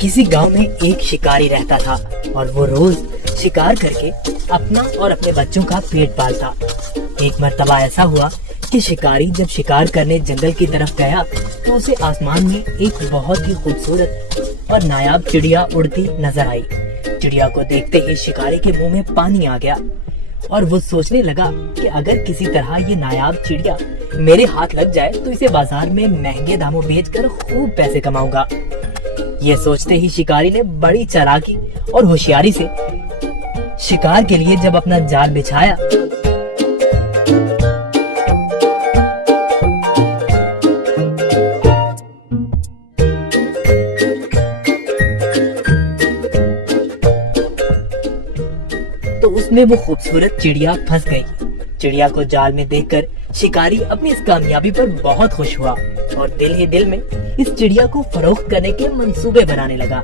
किसी गांव में एक शिकारी रहता था और वो रोज शिकार करके अपना और अपने बच्चों का पेट पालता। एक मर्तबा ऐसा हुआ कि शिकारी जब शिकार करने जंगल की तरफ गया तो उसे आसमान में एक बहुत ही खूबसूरत और नायाब चिड़िया उड़ती नजर आई। चिड़िया को देखते ही शिकारी के मुंह में पानी आ गया और वो सोचने लगा कि अगर किसी तरह ये नायाब चिड़िया मेरे हाथ लग जाए तो इसे बाजार में महंगे दामों बेचकर खूब पैसे कमाऊंगा। ये सोचते ही शिकारी ने बड़ी चालाकी और होशियारी से शिकार के लिए जब अपना जाल बिछाया तो उसमें वो खूबसूरत चिड़िया फंस गई। चिड़िया को जाल में देखकर शिकारी अपनी इस कामयाबी पर बहुत खुश हुआ और दिल ही दिल में इस चिड़िया को फरोख्त करने के मंसूबे बनाने लगा।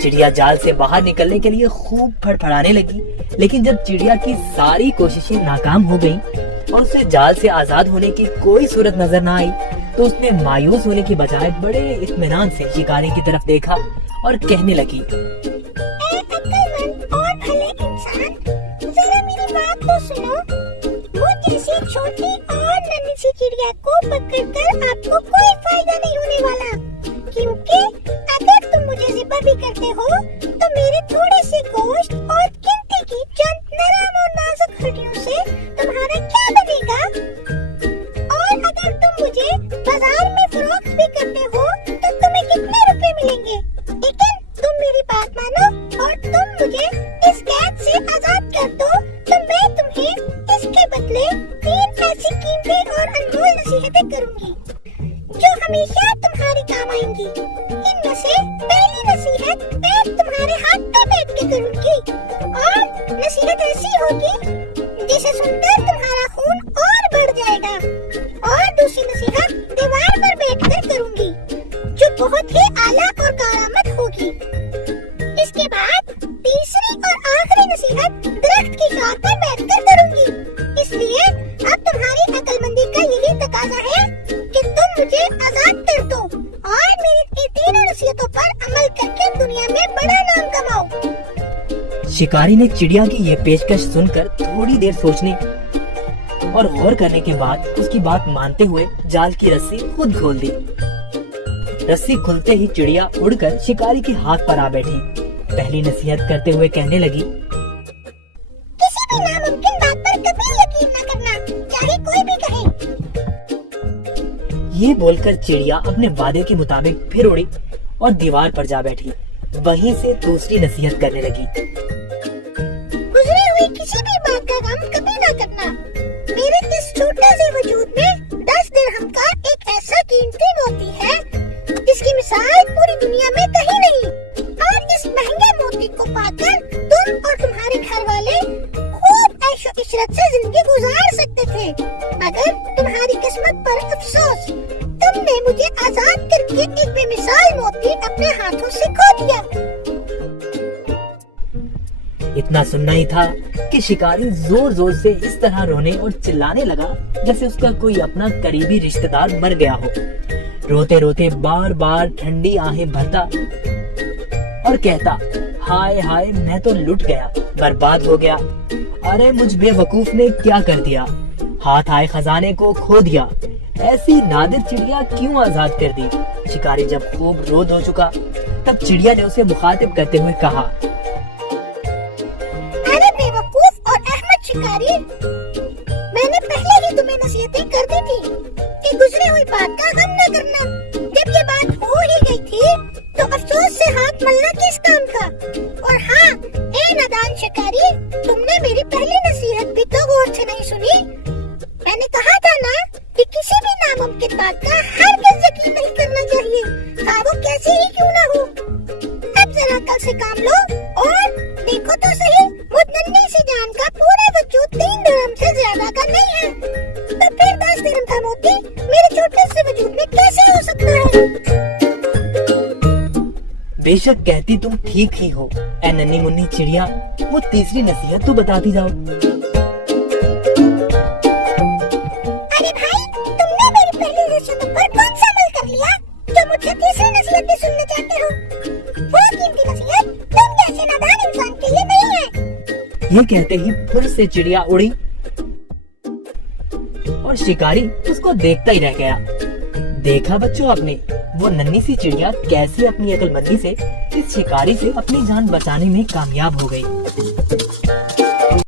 चिड़िया जाल से बाहर निकलने के लिए खूब फड़फड़ाने लगी, लेकिन जब चिड़िया की सारी कोशिशें नाकाम हो गईं और उसे जाल से आजाद होने की कोई सूरत नजर न आई, तो उसने मायूस होने की बजाय बड़े इत्मीनान से शिकारी की तरफ देखा और कहने लगी, छोटी और नन्ही सी चिड़िया को पकड़कर आपको कोई फायदा नहीं होने वाला, क्योंकि अगर तुम मुझे ज़िब्बा भी करते हो तो मेरे थोड़े से गोश्त और गिनती की चंद नरम और नाजुक हड्डियों से तुम्हारा क्या बनेगा। और अगर तुम मुझे बाजार में फरोख्त भी करते हो तो तुम्हें कितने रुपए मिलेंगे। लेकिन तुम मेरी बात मानो और तुम मुझे इस कैद से आजाद कर दो तो मैं तुम्हें इसके बदले 3 ऐसी कीमती और अनमोल नसीहतें करूंगी जो हमेशा तुम्हारे काम आएंगी। इनमें से पहली नसीहत मैं तुम्हारे हाथ पे बैठ के करूंगी और नसीहत ऐसी होगी जिसे सुनकर तुम्हारा खून और बढ़ जाएगा। और दूसरी नसीहत दीवार पर बैठकर करूंगी जो बहुत ही आला और कारामद होगी। इसके बाद तीसरी और आखिरी नसीहत दरख्त की शाख पर बैठकर करूंगी। इसलिए अब तुम्हारी अक्लमंदी का यही तकाजा है कि तुम मुझे आजाद कर दो और मेरी तीनों नसीहतों पर अमल करके दुनिया में बड़ा नाम कमाओ। शिकारी ने चिड़िया की ये पेशकश सुनकर थोड़ी देर सोचने और गौर करने के बाद उसकी बात मानते हुए जाल की रस्सी खुद खोल दी। रस्सी खुलते ही चिड़िया उड़कर शिकारी के हाथ पर आ बैठी। पहली नसीहत करते हुए कहने लगी, किसी भी नामुमकिन बात पर कभी यकीन न करना, चाहे कोई भी कहे। ये बोलकर चिड़िया अपने वादे के मुताबिक फिर उड़ी और दीवार पर जा बैठी। वहीं से दूसरी नसीहत करने लगी, गुजरी हुई किसी भी बात का गम कभी न करना। मेरे इस छोटे से वजूद में 10 दिरहम का एक ऐसा कीमती मोती है जिसकी मिसाल पूरी दुनिया में कहीं नहीं। और इस महंगे मोती को पाकर तुम और तुम्हारे घर वाले खूब ऐशो इशरत से जिंदगी गुजार सकते थे, मगर तुम्हारी किस्मत पर अफसोस, तुमने मुझे आजाद करके एक बेमिसाल मोती अपने हाथों से खो दिया। इतना सुनना ही था कि शिकारी जोर जोर से इस तरह रोने और चिल्लाने लगा जैसे उसका कोई अपना करीबी रिश्तेदार मर गया हो। रोते रोते बार बार ठंडी आहें भरता और कहता, हाय हाय मैं तो लुट गया, बर्बाद हो गया। अरे मुझ बेवकूफ ने क्या कर दिया, हाथ आए खजाने को खो दिया। ऐसी नादिर चिड़िया क्यों आजाद कर दी। शिकारी जब खूब रो धो चुका तब चिड़िया ने उसे मुखातिब करते हुए कहा, अरे बेवकूफ और अहमद शिकारी, मैंने पहले ही तुम्हें नसीहतें कर दी थी कि गुजरी हुई बात का गम न करना। जब ये बात हो ही गई थी तो अफसोस से हाथ मलना किस काम का। और हाँ, ए नादान शिकारी, तुमने मेरी पहली नसीहत भी तो गौर से नहीं सुनी। मैंने कहा था ना कि किसी भी नामुमकिन बात का हरगिज़ यकीन नहीं करना चाहिए, हाँ वो कैसी ही क्यों ना हो। अब जरा अक्ल से काम लो और देखो तो सही, मुझ नन्ही सी जान का पूरा वजूद 3 दिरहम से ज्यादा का नहीं है, तो फिर 10 दिरहम का मोती मेरे छोटे से वजूद में कैसे हो सकता है। बेशक कहती तुम ठीक ही हो ऐ नन्ही मुन्नी चिड़िया, वो तीसरी नसीहत तो बताती जाओ। अरे भाई, तुमने मेरी पहली नसीहत पर कौन सा अमल कर लिया जो मुझसे तीसरी नसीहत भी सुनना चाहते हो। की नसीहत तुम जैसे नादान इंसान के लिए नहीं है। ये कहते ही फिर से चिड़िया उड़ी और शिकारी उसको देखता ही रह गया। देखा बच्चों आपने, वो नन्ही सी चिड़िया कैसे अपनी अक्लमंदी से इस शिकारी से अपनी जान बचाने में कामयाब हो गई।